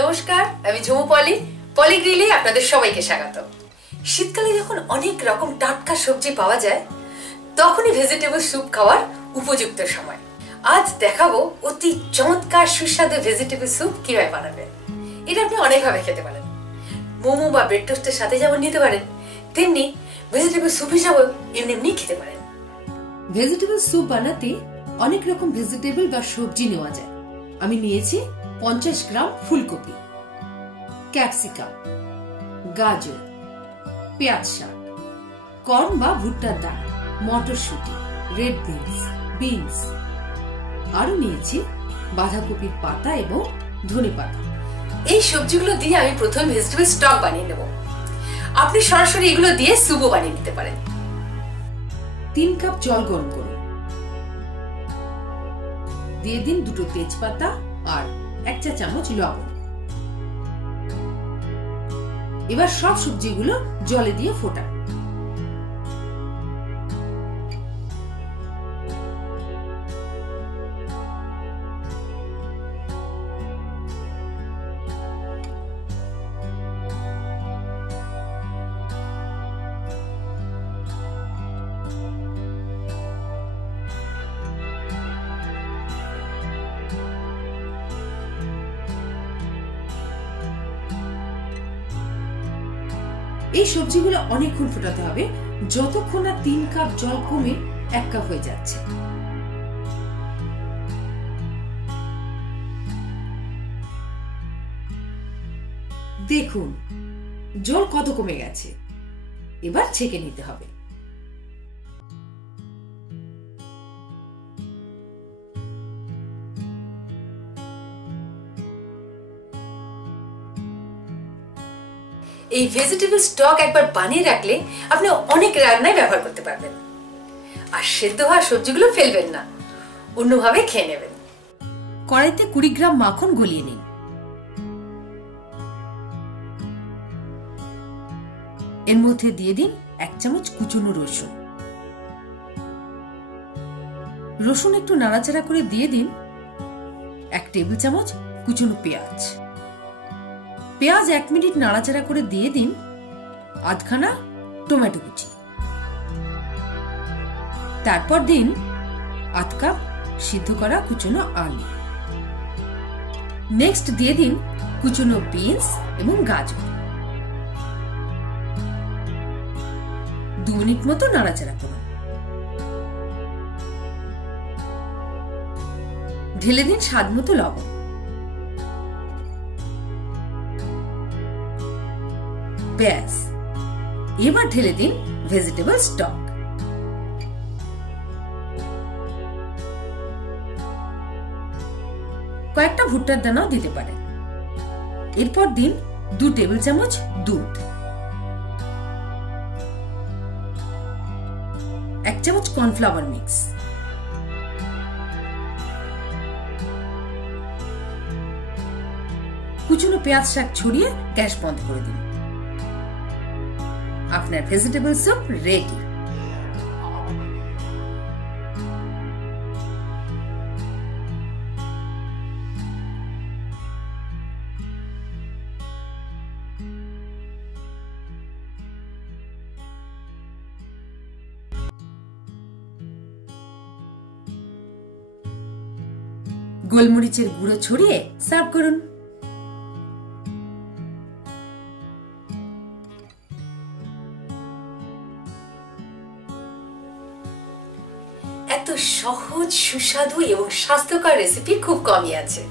নমস্কার, আমি ঝুমু পলি। পলিগ্রিলে আপনাদের সবাইকে স্বাগত। শীতকালে যখন অনেক রকম টাটকা সবজি পাওয়া যায়, তখনই ভেজিটেবল স্যুপ খাওয়ার উপযুক্ত সময়। আজ দেখাবো অতি চমৎকার সুস্বাদু ভেজিটেবল স্যুপ কিভাবে বানাবেন। এটা আপনি অনেকভাবে খেতে পারেন। মোমো বা ব্রেড টোস্টের সাথে যেমন নিতে পারেন, তেমনি ভেজিটেবল স্যুপ হিসাবে এমনি খেতে পারেন। ভেজিটেবল স্যুপ বানাতে অনেক রকম ভেজিটেবল বা সবজি নেওয়া যায়। আমি নিয়েছি 50 গ্রাম ফুলকপি, ক্যাপসিকাম, গাজর, পেঁয়াজ শাক, কর্ন বা ভুট্টার ডাল, মটরশুঁটি, রেড বিনস, আরো নিয়েছি বাঁধাকপির পাতা এবং ধনে পাতা। এই সবজিগুলো দিয়ে আমি প্রথমে ভেজিটেবল স্টক বানিয়ে নেব। আপনি সরাসরি এগুলো দিয়ে স্যুপও বানিয়ে নিতে পারেন। 3 কাপ জল গরম করুন, দিয়ে দিন 2টো তেজপাতা আর 1 চা চামচ লবণ। এবার সব সবজিগুলো জলে দিয়ে ফোটান। এই সবজিগুলো অনেকক্ষণ ফোটাতে হবে, যতক্ষণ না 3 কাপ জল কমে 1 কাপ হয়ে যাচ্ছে। দেখুন জল কত কমে গেছে। এবার ছেঁকে নিতে হবে। এই ভেজিটেবল স্টক একবার বানিয়ে রাখলে আপনি অনেক রান্নায় ব্যবহার করতে পারবেন। আর সেদ্ধ হওয়া সবজিগুলো ফেলবেন না, অন্যভাবে খেয়ে নেবেন। কড়াইতে 20 গ্রাম মাখন গলিয়ে নিন। এর মধ্যে দিয়ে দিন 1 চামচ কুচনো রসুন। রসুন একটু নাড়াচাড়া করে দিয়ে দিন 1 টেবিল চামচ কুচনো পেঁয়াজ। পেঁয়াজ 1 মিনিট নাড়াচাড়া করে দিয়ে দিন আধখানা টমেটো কুচি। তারপর দিন আধ কাপ সিদ্ধ করা কুচনো আলু। নেক্সট দিয়ে দিন কুচনো বিনস এবং গাজর। 2 মিনিট মতো নাড়াচাড়া করুন। ঢেলে দিন স্বাদ মতো লবণ। ব্যাস, এবার ঢেলে দিন ভেজিটেবল স্টক। কয়েকটা ভুট্টার দানাও দিতে পারেন। এরপর দিন 2 টেবিল চামচ দুধ, 1 চামচ কর্নফ্লাওয়ার মিক্স, কুচনো পেঁয়াজ শাক ছড়িয়ে গ্যাস বন্ধ করে দিন। আপনার ভেজিটেবল স্যুপ রেডি। গোলমরিচের গুঁড়ো ছড়িয়ে সার্ভ করুন। এত সহজ, সুস্বাদু এবং স্বাস্থ্যকর রেসিপি খুব কমই আছে।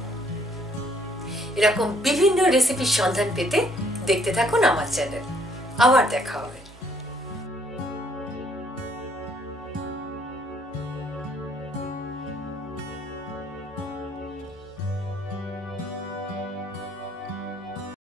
এরকম বিভিন্ন রেসিপির সন্ধান পেতে দেখতে থাকুন আমার চ্যানেল। আবার দেখা হবে।